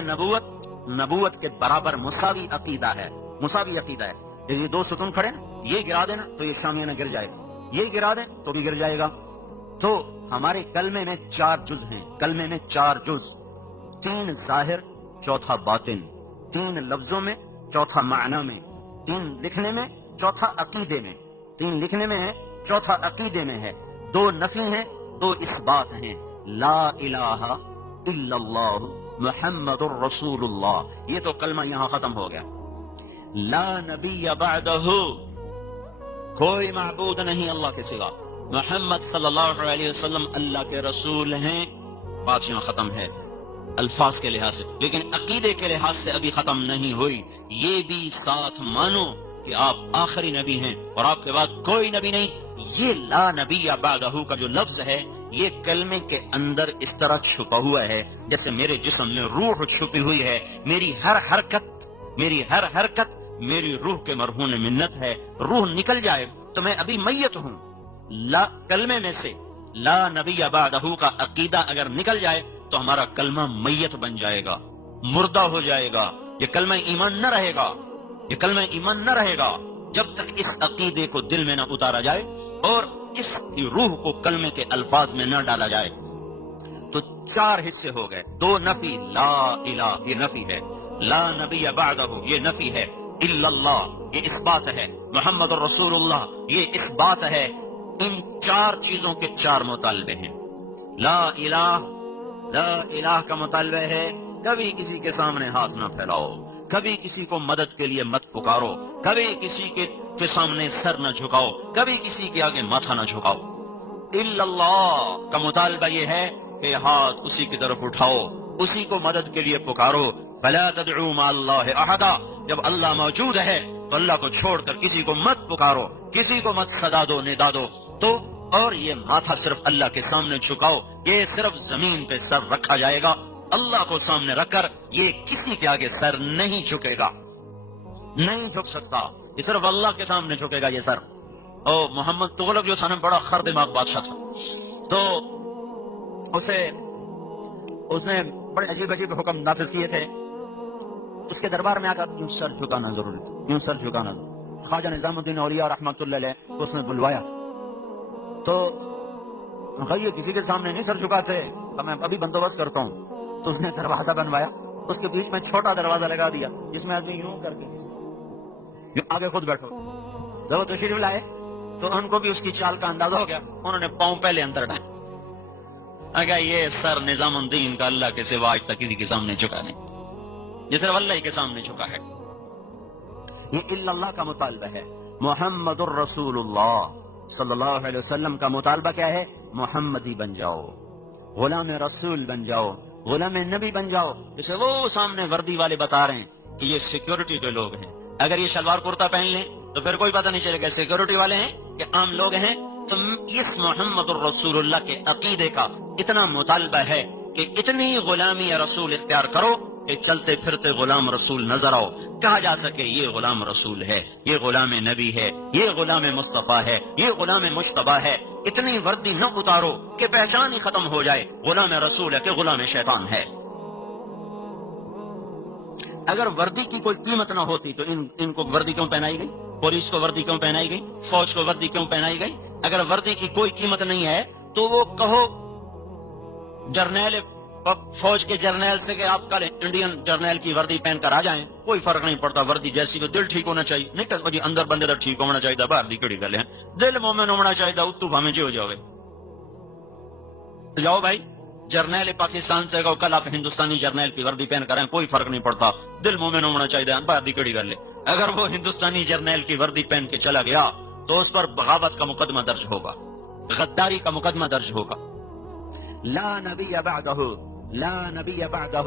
نبوت کے برابر مساوی عقیدہ ہے، مساوی عقیدہ ہے۔ یہ 2 ستون کھڑے نا، یہ گرا دینا تو یہ شامیانہ گر جائے گا، یہ گرا دیں تو بھی گر جائے گا۔ تو ہمارے کلمے میں 4 جز ہیں، کلمے میں 4 جز، 3 ظاہر، چوتھا باطن، 3 لفظوں میں، چوتھا معنی میں، 3 لکھنے میں، چوتھا عقیدے میں، 3 لکھنے میں ہے، چوتھا عقیدے میں ہے، 2 نفی ہیں، 2 اثبات ہیں۔ لا الہ الا اللہ محمد الرسول اللہ، یہ تو کلمہ یہاں ختم ہو گیا۔ لا نبی بعدہ، کوئی معبود نہیں اللہ کے سوا، محمد صلی اللہ علیہ وسلم اللہ کے رسول ہیں، بات یہاں ختم ہے الفاظ کے لحاظ سے، لیکن عقیدے کے لحاظ سے ابھی ختم نہیں ہوئی۔ یہ بھی ساتھ مانو کہ آپ آخری نبی ہیں اور آپ کے بعد کوئی نبی نہیں۔ یہ لا نبی بعدہ کا جو لفظ ہے یہ کلمے کے اندر اس طرح چھپا ہوا ہے جیسے میرے جسم میں روح چھپی ہوئی ہے، میری ہر حرکت میری روح کے مرہون منت ہے، روح نکل جائے تو میں ابھی میت ہوں۔ کلمے میں سے لا نبی بعدہ کا عقیدہ اگر نکل جائے تو ہمارا کلمہ میت بن جائے گا، مردہ ہو جائے گا، یہ کلمہ ایمان نہ رہے گا، یہ کلمہ ایمان نہ رہے گا جب تک اس عقیدے کو دل میں نہ اتارا جائے اور اس کی روح کو کلمے کے الفاظ میں نہ ڈالا جائے۔ تو 4 حصے ہو گئے، 2 نفی، لا الہ یہ نفی ہے، لا نبی بعدہ یہ نفی ہے، الا اللہ یہ اس بات ہے، محمد رسول اللہ یہ اس بات ہے۔ ان 4 چیزوں کے 4 مطالبے ہیں۔ لا الہ کا مطالبہ ہے کبھی کسی کے سامنے ہاتھ نہ پھیلاؤ، کبھی کسی کو مدد کے لیے مت پکارو، کبھی کسی کے سامنے سر نہ جھکاؤ، کبھی کسی کے آگے ماتھا نہ جھکاؤ۔ الا اللہ کا مطالبہ یہ ہے کہ ہاتھ اسی کی طرف اٹھاؤ، اسی کو مدد کے لیے پکارو۔ فلا تدعوا مع اللہ احدا، جب اللہ موجود ہے تو اللہ کو چھوڑ کر کسی کو مت پکارو، کسی کو مت صدا دو، ندا دو۔ تو اور یہ ماتھا صرف اللہ کے سامنے جھکاؤ، یہ صرف زمین پہ سر رکھا جائے گا، اللہ کو سامنے رکھ کر یہ کسی کے آگے سر نہیں جھکے گا، نہیں جھک سکتا، یہ صرف اللہ کے سامنے جھکے گا یہ سر۔ اور محمد تغلق جو تھا نا، بڑا خر دماغ بادشاہ تھا، تو اس نے بڑے عجیب عجیب حکم نافذ کیے تھے۔ اس کے دربار میں آ کر یوں سر جھکانا ضروری، یوں سر جھکانا۔ خواجہ نظام الدین اولیاء رحمۃ اللہ علیہ کو اس نے بلوایا تو یہ کسی کے سامنے نہیں سر جھکاتے، میں ابھی بندوبست کرتا ہوں۔ تو اس نے دروازہ بنوایا، اس کے بیچ میں چھوٹا دروازہ لگا دیا جس میں آدمی یوں کر کے آگے خود بیٹھو۔ جب وہ تشریف لائے تو ان کو بھی اس کی چال کا اندازہ ہو گیا، انہوں نے پاؤں پہلے اندر ڈالا۔ اگر یہ سر نظام الدین کا اللہ کے سوا آج تک کسی کے سامنے جھکا نہیں، یہ صرف اللہ ہی کے سامنے جھکا ہے۔ یہ الا اللہ کا مطالبہ ہے۔ محمد الرسول اللہ صلی اللہ علیہ وسلم کا مطالبہ کیا ہے؟ محمدی بن جاؤ، غلام رسول بن جاؤ، غلام نبی بن جاؤ۔ جیسے وہ سامنے وردی والے بتا رہے ہیں کہ یہ سیکیورٹی کے لوگ ہیں، اگر یہ شلوار کرتا پہن لیں تو پھر کوئی پتہ نہیں چلے گا سیکیورٹی والے ہیں کہ عام لوگ ہیں۔ تو اس محمد الرسول اللہ کے عقیدے کا اتنا مطالبہ ہے کہ اتنی غلامی رسول اختیار کرو کہ چلتے پھرتے غلام رسول نظر آؤ، کہا جا سکے یہ غلام رسول ہے، یہ غلام نبی ہے، یہ غلام مصطفیٰ ہے، یہ غلام مجتبیٰ ہے۔ اتنی وردی نہ اتارو کہ پہچان ہی ختم ہو جائے غلام رسول ہے کہ غلام شیطان ہے۔ اگر وردی کی کوئی قیمت نہ ہوتی تو ان کو وردی کیوں پہنائی گئی؟ پولیس کو وردی کیوں پہنائی گئی؟ فوج کو وردی کیوں پہنائی گئی؟ اگر وردی کی کوئی قیمت نہیں ہے تو وہ کہو جرنیل فوج کے جرنیل سے کہ آپ کل انڈین جرنیل کی وردی پہن کر آ جائیں، کوئی فرق نہیں پڑتا، وردی جیسی کو دل ٹھیک ہونا چاہیے، نہیں کہ جی اندر بندے تو ٹھیک ہونا چاہیے، باہر دی کڑی گل ہے، دل مومن ہونا چاہیے، اتو بھامے جو جاؤ جاؤ بھائی جرنیل پاکستان سے کہو کل آپ ہندوستانی جرنیل کی وردی پہن کر آئیں، کوئی فرق نہیں پڑتا، دل مومن ہونا چاہیے، باہر دی کڑی گل ہے۔ اگر وہ ہندوستانی جرنیل کی وردی پہن کے چلا گیا تو اس پر بغاوت کا مقدمہ درج ہوگا، غداری کا مقدمہ درج ہوگا۔ لا نبی بعدہ، لا نبی بعدہ،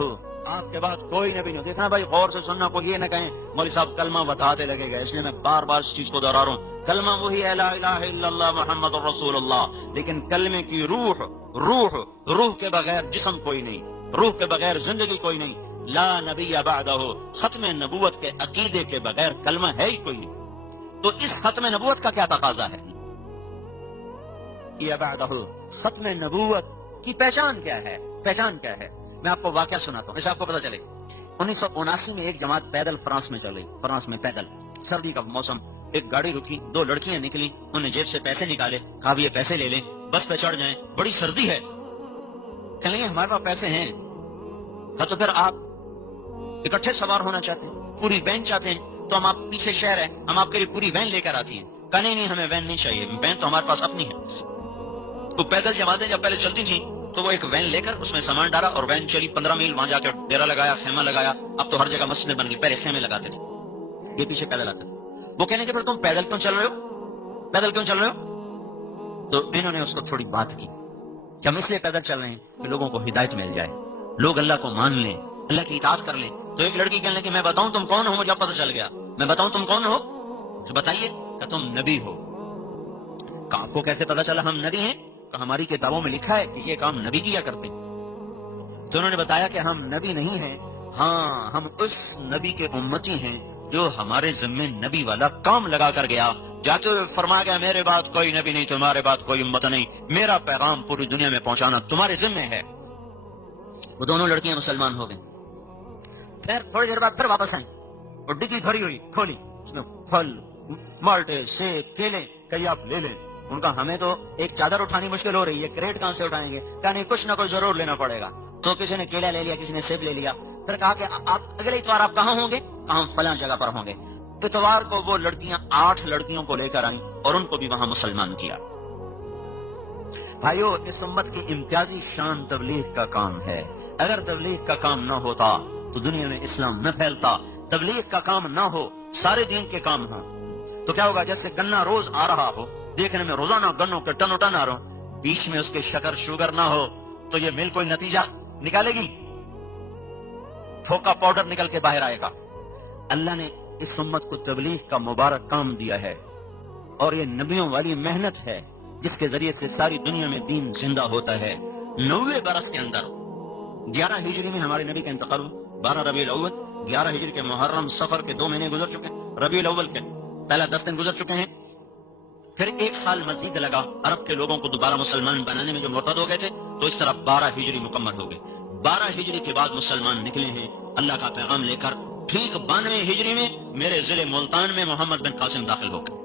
آپ کے بعد کوئی نبی نہیں۔ دیکھنا بھائی غور سے سننا، کوئی یہ نہ کہیں مولوی صاحب کلمہ بتاتے لگے گا، اس لیے میں بار بار اس چیز کو دہرا رہا ہوں، کلمہ وہی ہے لا الہ الا اللہ محمد الرسول اللہ، لیکن کلمے کی روح کے بغیر جسم کوئی نہیں، روح کے بغیر زندگی کوئی نہیں۔ لا نبی بعدہ، ختم نبوت کے عقیدے کے بغیر کلمہ ہے ہی کوئی نہیں۔ تو اس ختم نبوت کا کیا تقاضا ہے؟ یا بعدہ، ختم نبوت کی پہچان کیا ہے؟ پہچان کیا ہے؟ میں آپ کو واقعہ سناتا ہوں، اسے آپ کو پتہ چلے۔ 1979 میں ایک جماعت پیدل فرانس میں چل رہی، فرانس میں پیدل، سردی کا موسم، ایک گاڑی رکی، دو لڑکیاں نکلی، انہوں نے جیب سے پیسے نکالے، کہا بھی یہ پیسے لے لیں، بس پہ چڑھ جائیں، بڑی سردی ہے۔ کہنے لگے ہمارے پاس پیسے ہیں، ہاں تو پھر آپ اکٹھے سوار ہونا چاہتے ہیں، پوری وین چاہتے ہیں، تو ہم آپ پیچھے شہر ہے، ہم آپ کے لیے پوری وین لے کر آتی ہیں۔ کہا نہیں ہمیں وین نہیں چاہیے، وین تو ہمارے پاس اپنی ہے۔ تو پیدل جماعتیں جب پہلے چلتی تھیں تو وہ ایک وین لے کر اس میں سامان ڈالا اور وین چلی 15 میل، وہاں جا کر ڈیرا لگایا، خیمہ لگایا، اب تو ہر جگہ مسجدیں بن گئی، پہلے خیمے لگاتے تھے، یہ پیچھے پیدل آتے تھے۔ وہ کہنے کہ پھر تم پیدل کیوں چل رہے ہو، پیدل کیوں چل رہے ہو؟ تو انہوں نے اس کو تھوڑی بات کی کہ ہم اس لیے پیدل چل رہے ہیں کہ لوگوں کو ہدایت مل جائے، لوگ اللہ کو مان لیں، اللہ کی اطاعت کر لیں۔ تو ایک لڑکی کہنے لگی میں بتاؤں تم کون ہو؟ مجھے پتہ چل گیا، میں بتاؤں تم کون ہو؟ تو بتائیے کہ تم نبی ہو۔ کہ آپ کو کیسے پتہ چلا ہم نبی ہیں؟ کہ ہماری کتابوں میں لکھا ہے کہ یہ کام نبی کیا کرتے ہیں۔ تو انہوں نے بتایا کہ ہم نبی نہیں ہیں، ہاں ہم اس نبی کے امتی ہیں جو ہمارے ذمے نبی والا کام لگا کر گیا، جاتے ہوئے فرمایا گیا میرے بعد کوئی نبی نہیں، تمہارے بعد کوئی امت نہیں، میرا پیغام پوری دنیا میں پہنچانا تمہارے ذمے ہے۔ وہ دونوں لڑکیاں مسلمان ہو گئیں۔ پھر تھوڑی دیر بعد پھر واپس آئیں اور ڈگی بھری ہوئی کھولی، اس میں پھل، مالٹے، سیب، کیلے، کہیے آپ لے لیں۔ ان کا ہمیں تو ایک چادر اٹھانی مشکل ہو رہی ہے، کریٹ کہاں سے اٹھائیں گے؟ کہا نہیں کچھ نہ کچھ ضرور لینا پڑے گا۔ تو کسی نے کیلا لے لیا، کسی نے سیب لے لیا۔ پھر کہا کہ آپ اگلے اتوار آپ کہاں ہوں گے؟ ہم فلاں جگہ پر ہوں گے۔ اتوار کو وہ لڑکیاں 8 لڑکیوں کو لے کر آئیں اور ان کو بھی وہاں مسلمان کیا۔ بھائیو، اس امت کی امتیازی شان تبلیغ کا کام ہے۔ اگر تبلیغ کا کام نہ ہوتا تو دنیا میں اسلام نہ پھیلتا۔ تبلیغ کا کام نہ ہو، سارے دین کے کام ہوں، تو کیا ہوگا؟ جیسے گنا روز آ رہا ہو، دیکھنے میں روزانہ گنوں کے ٹن ٹن آ رہا ہو، بیچ میں اس کے شکر شوگر نہ ہو، تو یہ مل کوئی نتیجہ نکالے گی؟ پھوکا پاؤڈر نکل کے باہر آئے گا۔ اللہ نے اس امت کو تبلیغ کا مبارک کام دیا ہے، اور یہ نبیوں والی محنت ہے جس کے ذریعے سے ساری دنیا میں دین زندہ ہوتا ہے۔ 90 برس کے اندر 11 ہجری میں ہمارے نبی کا انتقال ہوا، 12 ربیع الاول، 11 ہجری کے محرم صفر کے 2 مہینے گزر چکے ہیں، ربیع الاول کے پہلا 10 دن گزر چکے ہیں، پھر 1 سال مزید لگا عرب کے لوگوں کو دوبارہ مسلمان بنانے میں جو مرتد ہو گئے تھے، تو اس طرح 12 ہجری مکمل ہو گئے۔ 12 ہجری کے بعد مسلمان نکلے ہیں اللہ کا پیغام لے کر۔ ٹھیک 92 ہجری میں میرے ضلع ملتان میں محمد بن قاسم داخل ہو گئے۔